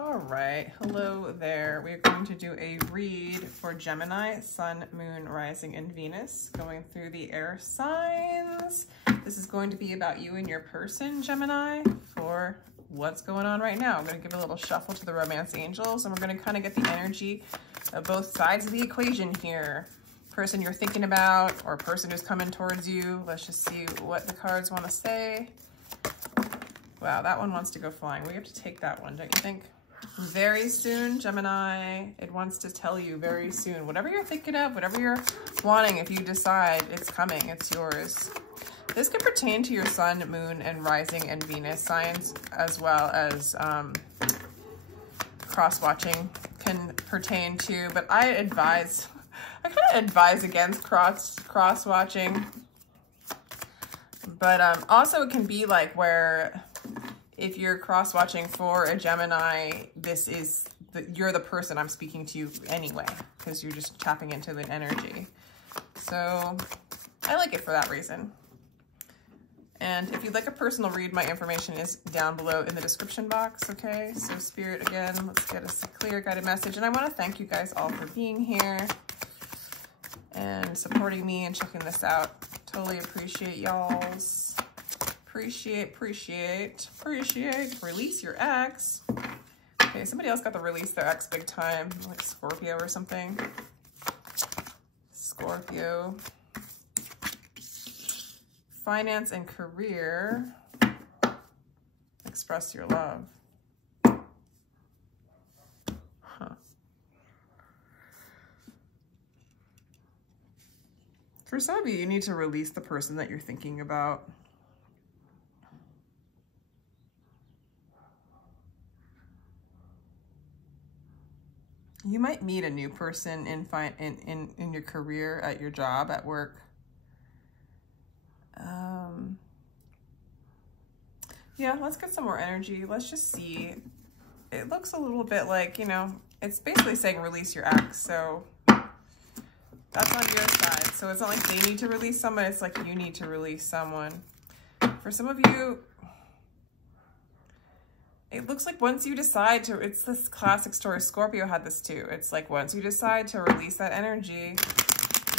All right, hello there. We are going to do a read for Gemini, Sun, Moon, Rising, and Venus, going through the air signs. This is going to be about you and your person, Gemini, for what's going on right now. I'm going to give a little shuffle to the romance angels, and we're going to kind of get the energy of both sides of the equation here. Person you're thinking about or person who's coming towards you. Let's just see what the cards want to say. Wow, that one wants to go flying. We have to take that one, don't you think? Very soon, Gemini, it wants to tell you very soon. Whatever you're thinking of, whatever you're wanting, if you decide it's coming, it's yours. This could pertain to your Sun, Moon, and Rising and Venus signs, as well as cross-watching can pertain to, but I kind of advise against cross-watching. But also it can be like where if you're cross-watching for a Gemini, you're the person I'm speaking to anyway, because you're just tapping into the energy. So I like it for that reason. And if you'd like a personal read, my information is down below in the description box, okay? So Spirit, again, let's get us a clear guided message. And I want to thank you guys all for being here and supporting me and checking this out. Totally appreciate y'all's. Appreciate. Release your ex. Okay, somebody else got to release their ex big time, like Scorpio or something. Scorpio. Finance and career. Express your love. Huh. For some of you, you need to release the person that you're thinking about. You might meet a new person in your career, at your job, at work. Yeah, let's get some more energy. Let's just see. It looks a little bit like, you know, it's basically saying release your ex. So that's on your side. So it's not like they need to release someone. It's like you need to release someone. For some of you, it looks like once you decide to, it's this classic story. Scorpio had this too. It's like once you decide to release that energy,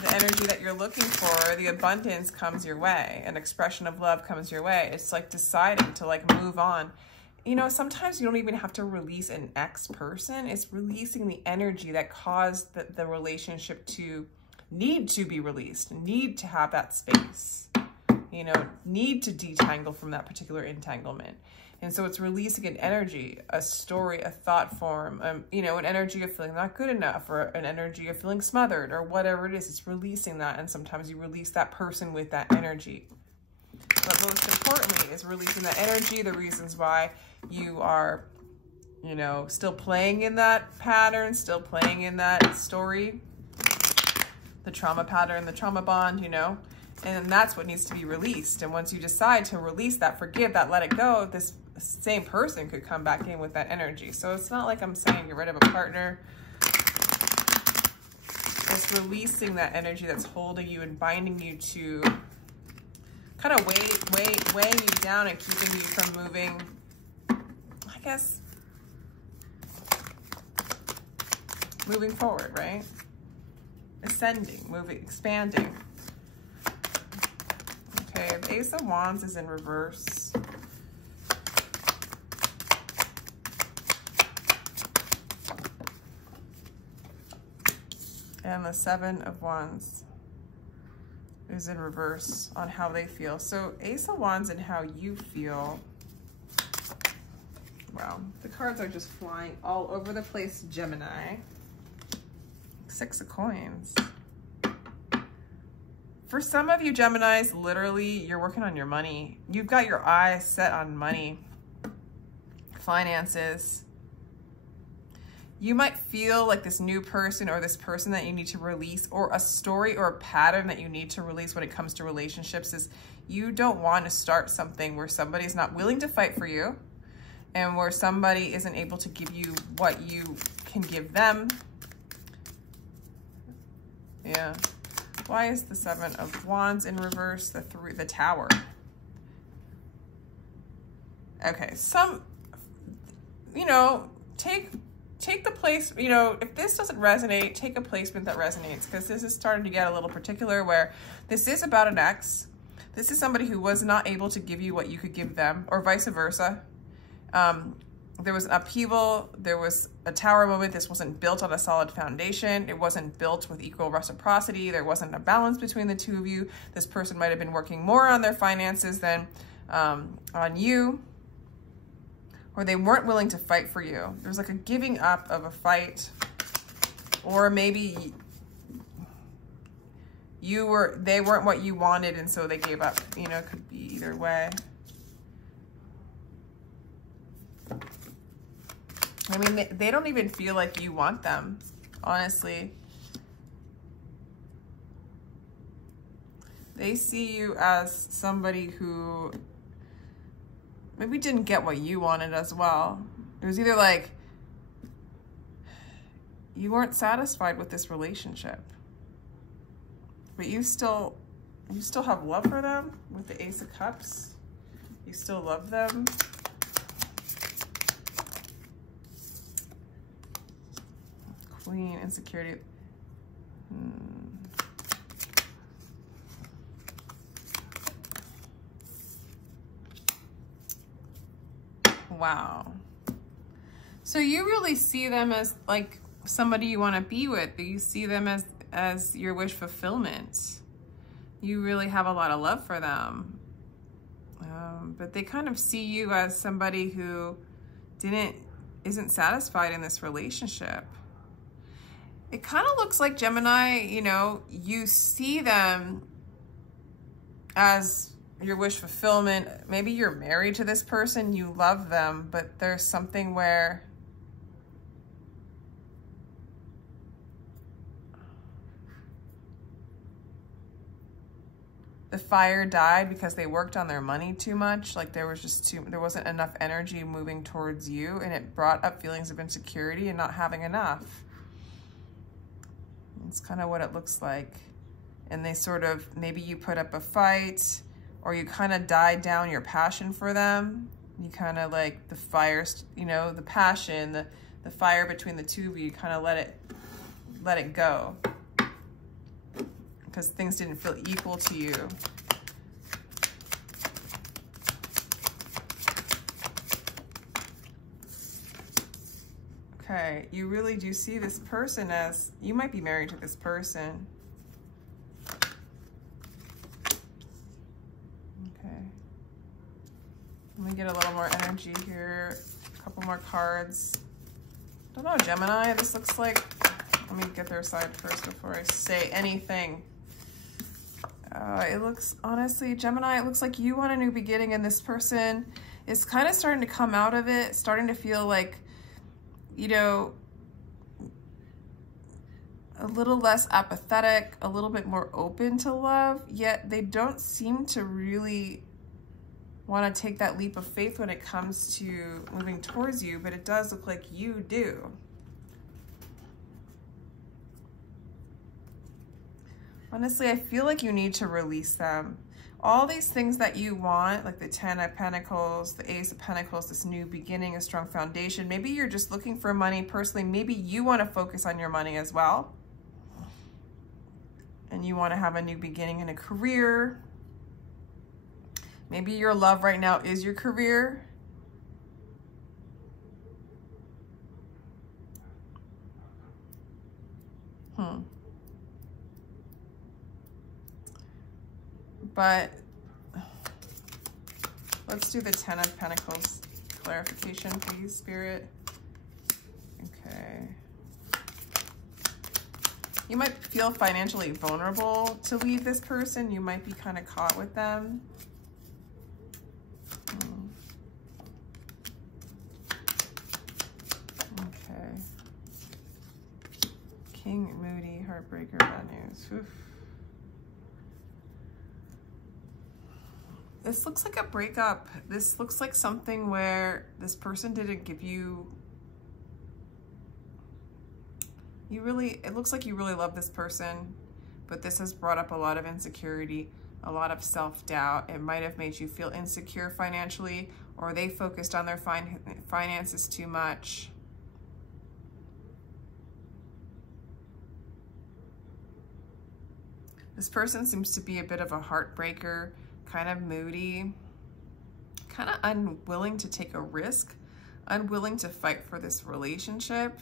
the energy that you're looking for, the abundance comes your way. An expression of love comes your way. It's like deciding to like move on. You know, sometimes you don't even have to release an ex person. It's releasing the energy that caused the relationship to need to be released, need to have that space, you know, need to detangle from that particular entanglement. And so it's releasing an energy, a story, a thought form, you know, an energy of feeling not good enough, or an energy of feeling smothered, or whatever it is. It's releasing that. And sometimes you release that person with that energy. But most importantly is releasing that energy, the reasons why you are, you know, still playing in that pattern, still playing in that story, the trauma pattern, the trauma bond, you know. And that's what needs to be released. And once you decide to release that, forgive that, let it go, this same person could come back in with that energy. So it's not like I'm saying get rid of a partner. It's releasing that energy that's holding you and binding you to kind of weighing you down and keeping you from moving, I guess, moving forward, right? Ascending, moving, expanding. Okay, the Ace of Wands is in reverse. And the Seven of Wands is in reverse on how they feel. So Ace of Wands and how you feel. Wow, the cards are just flying all over the place, Gemini. Six of Coins. For some of you Geminis, literally, you're working on your money. You've got your eyes set on money, finances. You might feel like this new person or this person that you need to release, or a story or a pattern that you need to release when it comes to relationships, is you don't want to start something where somebody's not willing to fight for you and where somebody isn't able to give you what you can give them. Yeah. Why is the Seven of Wands in reverse? The Tower. Okay, you know, take the place, you know, if this doesn't resonate, take a placement that resonates, because this is starting to get a little particular where this is about an ex. This is somebody who was not able to give you what you could give them, or vice versa. There was an upheaval, there was a tower moment. This wasn't built on a solid foundation. It wasn't built with equal reciprocity. There wasn't a balance between the two of you. This person might have been working more on their finances than on you, or they weren't willing to fight for you. There was like a giving up of a fight, or maybe they weren't what you wanted and so they gave up. You know, it could be either way. I mean, they don't even feel like you want them, honestly. They see you as somebody who maybe didn't get what you wanted as well. It was either like you weren't satisfied with this relationship, but you still have love for them with the Ace of Cups. You still love them. Queen, insecurity. Wow. So you really see them as like somebody you want to be with. You see them as your wish fulfillment. You really have a lot of love for them. But they kind of see you as somebody who isn't satisfied in this relationship. It kind of looks like, Gemini, you know, you see them as your wish fulfillment. Maybe you're married to this person, you love them, but there's something where the fire died because they worked on their money too much. Like there wasn't enough energy moving towards you, and it brought up feelings of insecurity and not having enough. It's kind of what it looks like. And they sort of, maybe you put up a fight, or you kind of died down your passion for them. You kind of like the fire, you know, the passion, the fire between the two of you kind of let it go. Because things didn't feel equal to you. Okay, you really do see this person as, you might be married to this person. Okay. Let me get a little more energy here. A couple more cards. I don't know, Gemini, this looks like, let me get their side first before I say anything. It looks, honestly, Gemini, it looks like you want a new beginning, and this person is kind of starting to come out of it, starting to feel like, you know, a little less apathetic, a little bit more open to love, yet they don't seem to really want to take that leap of faith when it comes to moving towards you, but it does look like you do. Honestly, I feel like you need to release them. All these things that you want, like the 10 of Pentacles, the Ace of Pentacles, this new beginning, a strong foundation. Maybe you're just looking for money personally. Maybe you want to focus on your money as well. And you want to have a new beginning in a career. Maybe your love right now is your career. But let's do the 10 of Pentacles clarification, please, Spirit. Okay. You might feel financially vulnerable to leave this person. You might be kind of caught with them. Okay. King, moody, heartbreaker, bad news. Oof. This looks like a breakup. This looks like something where this person didn't give you, it looks like you really love this person, but this has brought up a lot of insecurity, a lot of self-doubt. It might have made you feel insecure financially, or they focused on their finances too much. This person seems to be a bit of a heartbreaker, kind of moody, kind of unwilling to take a risk, unwilling to fight for this relationship.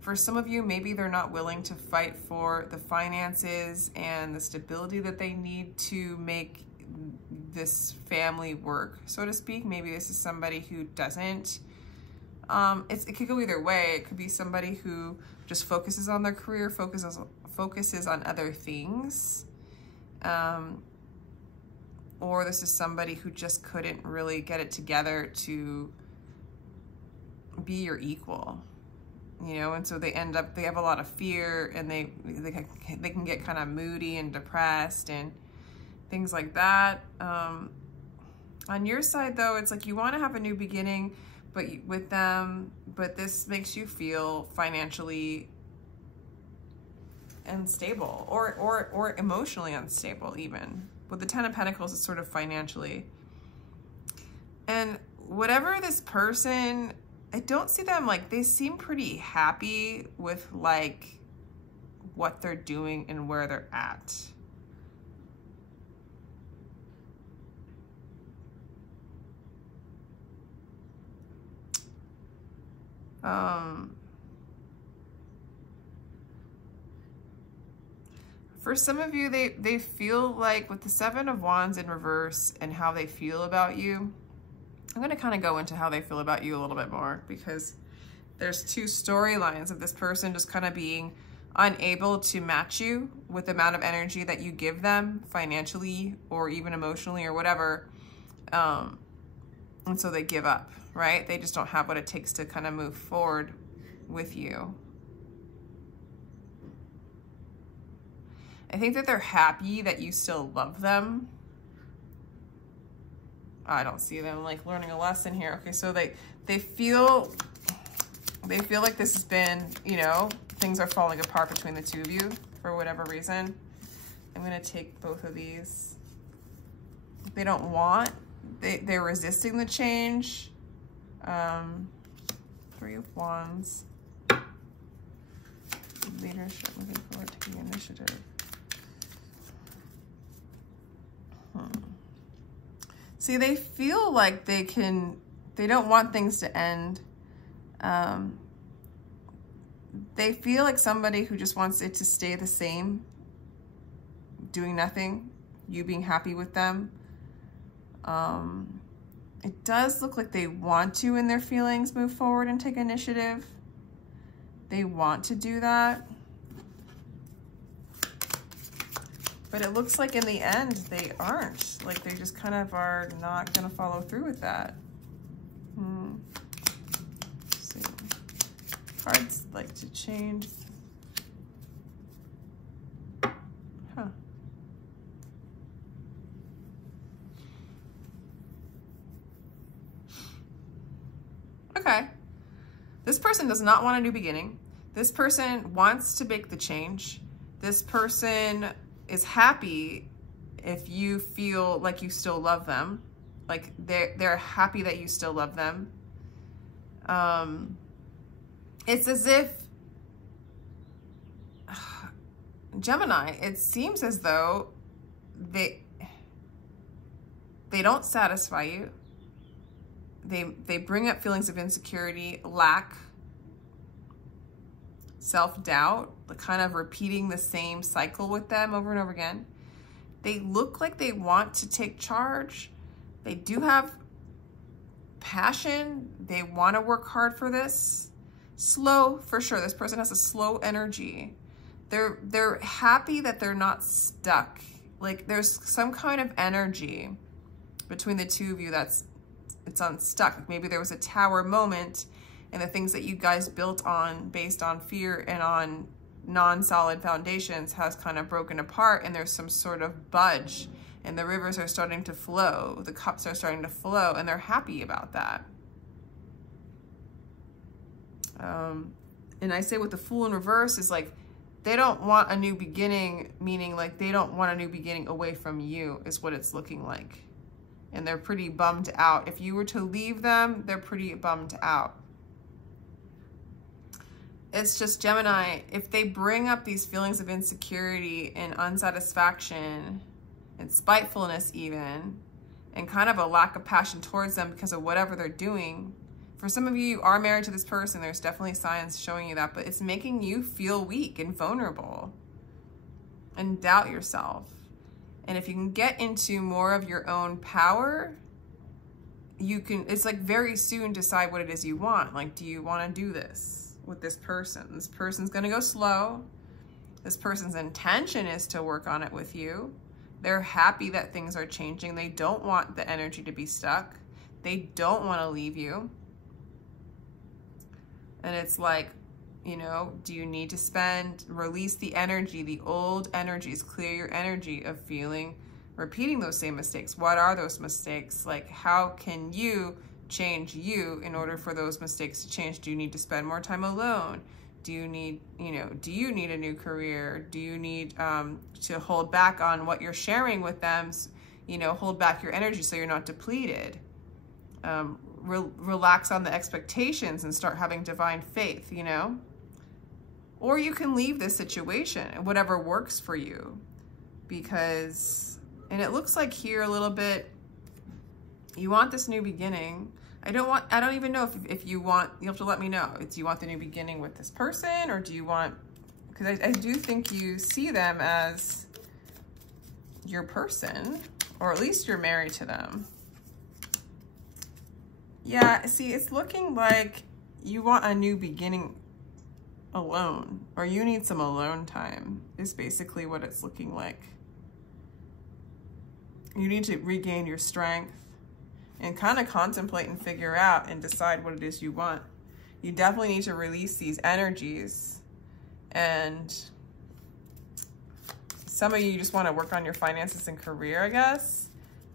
For some of you, maybe they're not willing to fight for the finances and the stability that they need to make this family work, so to speak. Maybe this is somebody who doesn't. It could go either way. It could be somebody who just focuses on their career, focuses on other things. Or this is somebody who just couldn't really get it together to be your equal, you know, and so they have a lot of fear, and they can get kind of moody and depressed and things like that. On your side, though, it's like you want to have a new beginning, with them, but this makes you feel financially unstable or emotionally unstable even. With the Ten of Pentacles, it's sort of financially. And whatever this person, I don't see them, like, they seem pretty happy with, like, what they're doing and where they're at. For some of you, they feel like with the Seven of Wands in reverse and how they feel about you, I'm going to kind of go into how they feel about you a little bit more, because there's two storylines of this person just kind of being unable to match you with the amount of energy that you give them financially or even emotionally or whatever. And so they give up, right? They just don't have what it takes to kind of move forward with you. I think that they're happy that you still love them. I don't see them like learning a lesson here. Okay, so they feel like this has been, you know, things are falling apart between the two of you for whatever reason. I'm gonna take both of these. They don't want, they're resisting the change. Three of Wands. Leadership, moving forward, taking initiative. See, they feel like they don't want things to end. They feel like somebody who just wants it to stay the same, doing nothing, you being happy with them. It does look like they want to, in their feelings, move forward and take initiative. They want to do that. But it looks like in the end, they aren't. Like, they just kind of are not going to follow through with that. Let's see. Cards like to change. Huh. Okay. This person does not want a new beginning. This person wants to make the change. This person is happy if you feel like you still love them. Like they're happy that you still love them. It's as if, Gemini, it seems as though they don't satisfy you. They bring up feelings of insecurity, lack, self-doubt, kind of repeating the same cycle with them over and over again. They look like they want to take charge. They do have passion. They want to work hard for this. Slow, for sure. This person has a slow energy. They're happy that they're not stuck. Like, there's some kind of energy between the two of you it's unstuck. Like, maybe there was a tower moment, and the things that you guys built on based on fear and on non-solid foundations has kind of broken apart, and there's some sort of budge, and the rivers are starting to flow, the cups are starting to flow, and they're happy about that. And I say with the Fool in reverse is like, they don't want a new beginning, meaning like they don't want a new beginning away from you is what it's looking like. And they're pretty bummed out. If you were to leave them, they're pretty bummed out. It's just Gemini, if they bring up these feelings of insecurity and unsatisfaction and spitefulness even, and kind of a lack of passion towards them because of whatever they're doing. For some of you, you are married to this person. There's definitely signs showing you that, but it's making you feel weak and vulnerable and doubt yourself. And if you can get into more of your own power, you can, it's like very soon decide what it is you want. Like, do you want to do this with this person? This person's going to go slow. This person's intention is to work on it with you. They're happy that things are changing. They don't want the energy to be stuck. They don't want to leave you. And it's like, you know, do you need to release the energy, the old energies, clear your energy of repeating those same mistakes? What are those mistakes? Like, how can you change you in order for those mistakes to change? Do you need to spend more time alone? Do you need, do you need a new career? Do you need to hold back on what you're sharing with them? Hold back your energy so you're not depleted. Relax on the expectations and start having divine faith, Or you can leave this situation and whatever works for you. And it looks like here a little bit, you want this new beginning. I don't even know if you want, you have to let me know. Do you want the new beginning with this person, or do you want, because I do think you see them as your person, or at least you're married to them. Yeah, see, it's looking like you want a new beginning alone, or you need some alone time is basically what it's looking like. You need to regain your strength and kind of contemplate and figure out and decide what it is you want. You definitely need to release these energies. And some of you just want to work on your finances and career, I guess.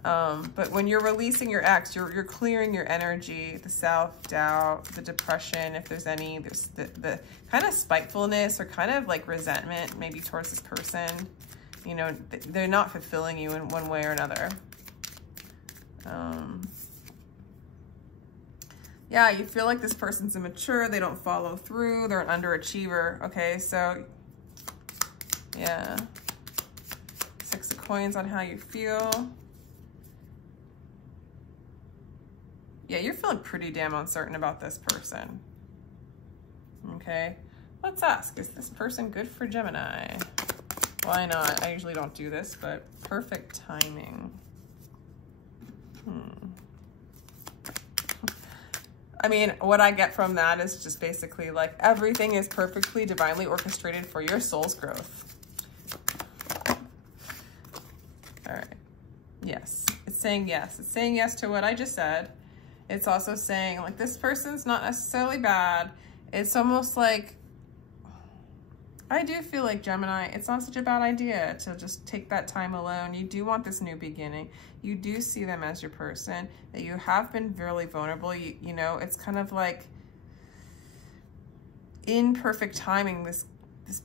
But when you're releasing your ex, you're clearing your energy, the self-doubt, the depression, if there's any, there's the kind of spitefulness or kind of like resentment maybe towards this person. They're not fulfilling you in one way or another. Yeah, you feel like this person's immature, they don't follow through, they're an underachiever. Okay, so yeah. 6 of Coins on how you feel. Yeah, you're feeling pretty damn uncertain about this person. Okay, let's ask, is this person good for Gemini? Why not? I usually don't do this, but perfect timing. I mean, what I get from that is just basically like everything is perfectly divinely orchestrated for your soul's growth. All right. Yes. It's saying yes. It's saying yes to what I just said. It's also saying like this person's not necessarily bad. It's almost like, I do feel like Gemini, it's not such a bad idea to just take that time alone. You do want this new beginning. You do see them as your person, that you have been really vulnerable. It's kind of like in perfect timing, this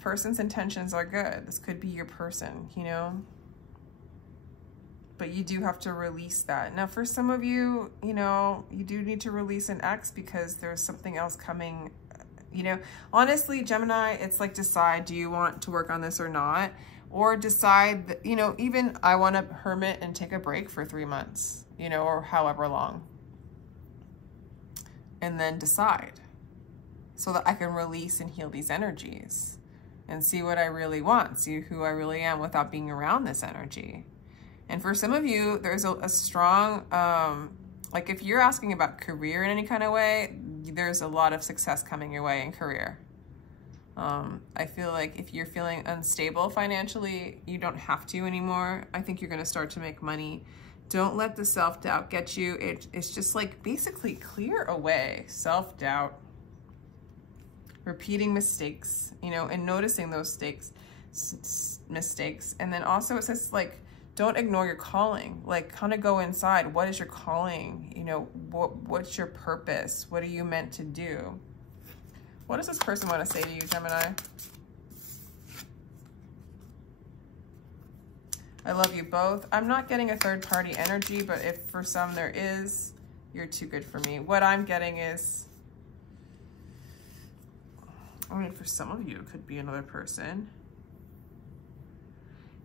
person's intentions are good. This could be your person, But you do have to release that. Now, for some of you, you do need to release an ex because there's something else coming. Honestly, Gemini, it's like decide, do you want to work on this or not? Or decide that, even I want to hermit and take a break for 3 months, or however long. And then decide so that I can release and heal these energies and see what I really want, see who I really am without being around this energy. And for some of you, there's a strong, like if you're asking about career in any kind of way, there's a lot of success coming your way in career. I feel like if you're feeling unstable financially, you don't have to anymore. I think you're going to start to make money. Don't let the self-doubt get you. It's just like basically clear away self-doubt, repeating mistakes, and noticing those mistakes. And then also it says like, don't ignore your calling, like kind of go inside. What is your calling? What's your purpose? What are you meant to do? What does this person want to say to you, Gemini? I love you both. I'm not getting a third party energy, but if for some there is, you're too good for me. What I'm getting is, I mean, for some of you, it could be another person.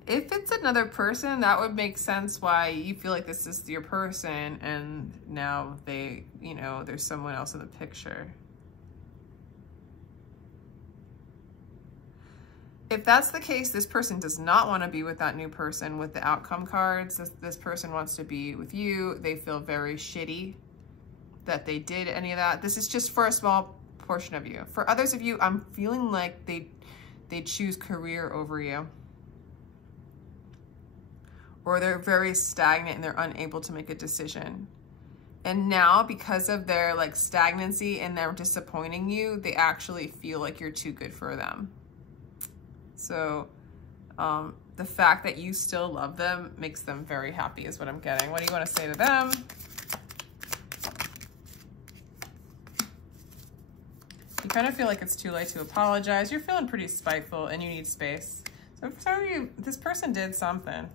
If it's another person, that would make sense why you feel like this is your person and now they, you know, there's someone else in the picture. If that's the case, this person does not want to be with that new person with the outcome cards. This person wants to be with you. They feel very shitty that they did any of that. This is just for a small portion of you. For others of you, I'm feeling like they choose career over you. Or they're very stagnant and they're unable to make a decision. And now, because of their like stagnancy and they're disappointing you, they actually feel like you're too good for them. So the fact that you still love them makes them very happy is what I'm getting. What do you want to say to them? You kind of feel like it's too late to apologize. You're feeling pretty spiteful and you need space. So for some of you, this person did something.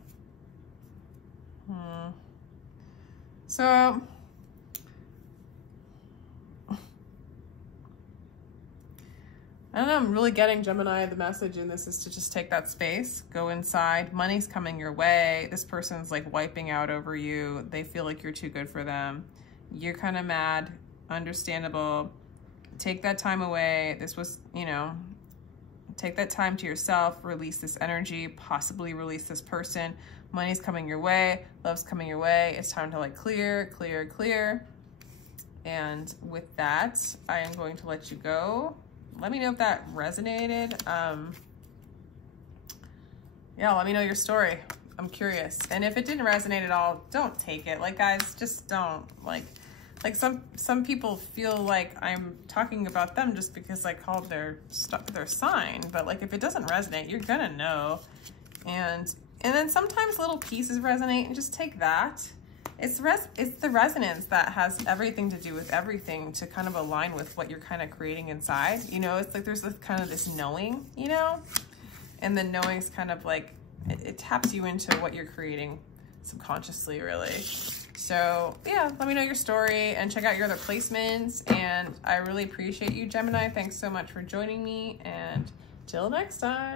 So, I don't know, I'm really getting, Gemini, the message in this is to just take that space, go inside. Money's coming your way. This person's like wiping out over you. They feel like you're too good for them. You're kind of mad, understandable. Take that time away. This was, you know, take that time to yourself, release this energy, possibly release this person. Money's coming your way, love's coming your way. It's time to like clear. And with that, I am going to let you go. Let me know if that resonated. Yeah, let me know your story. I'm curious. And if it didn't resonate at all, don't take it. Like, guys, just don't. Like some people feel like I'm talking about them just because I called their sign. But like, if it doesn't resonate, you're gonna know. And then sometimes little pieces resonate, and just take that. It's the resonance that has everything to do with everything to kind of align with what you're kind of creating inside. You know, it's like there's this kind of this knowing, you know, and the knowing's kind of like, it taps you into what you're creating subconsciously, really. So yeah, let me know your story and check out your other placements. And I really appreciate you, Gemini. Thanks so much for joining me, and till next time.